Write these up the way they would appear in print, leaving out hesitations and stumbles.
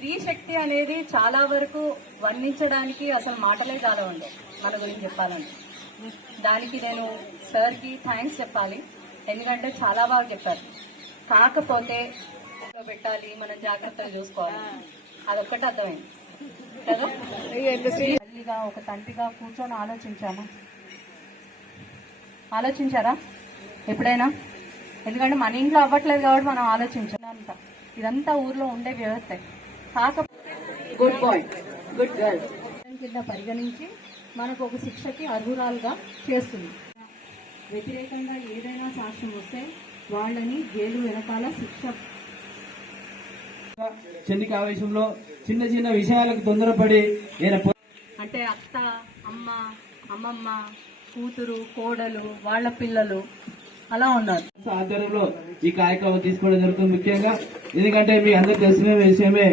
స్త్రీ శక్తి అనేది చాలా వరకు వర్ణించడానికి అసలు మాటలే చాలా ఉండే మన గురించి చెప్పాలంటే. దానికి నేను సార్కి థ్యాంక్స్ చెప్పాలి, ఎందుకంటే చాలా బాగా చెప్పారు. కాకపోతే పెట్టాలి, మనం జాగ్రత్తగా చూసుకోవాలి, అదొక్కటి అర్థమైంది కదా. తల్లిగా ఒక తండ్రిగా కూర్చొని ఆలోచించారా ఎప్పుడైనా? ఎందుకంటే మన ఇంట్లో అవ్వట్లేదు కాబట్టి మనం ఆలోచించాలంట. ఇదంతా ఊర్లో ఉండే వ్యవస్థ. కాకపోతే గుడ్ బాయ్ గుడ్ గర్ల్ కింద పరిగణించి మనకు ఒక శిక్షకి అర్హురాలుగా చేస్తుంది. వ్యతిరేకంగా ఏదైనా సాక్ష్యం వస్తే వాళ్ళని జైలు వెనకాల శిక్ష. చెన్నిక ఆవేశంలో చిన్న చిన్న విషయాలకు తొందరపడి అంటే అత్త, అమ్మ, అమ్మమ్మ, కూతురు, కోడలు, వాళ్ళ పిల్లలు అలా ఉన్నారు. ఆధ్వర్యంలో ఈ కార్యక్రమం తీసుకోవడం జరుగుతుంది. ముఖ్యంగా ఎందుకంటే మీ అందరికి తెలిసిన విషయమే,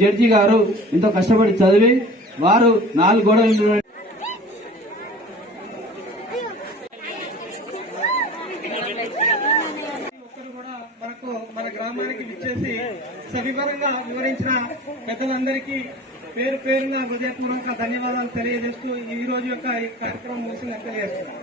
జడ్జి గారు ఎంతో కష్టపడి చదివి వారు 4 గోడలు మన గ్రామానికి విచ్చేసి సవివరంగా వివరించిన పెద్దలందరికీ పేరు పేరున హృదయపూర్వక ధన్యవాదాలు తెలియజేస్తూ ఈ రోజు యొక్క ఈ కార్యక్రమం ముగిసిందని తెలియజేస్తున్నాను.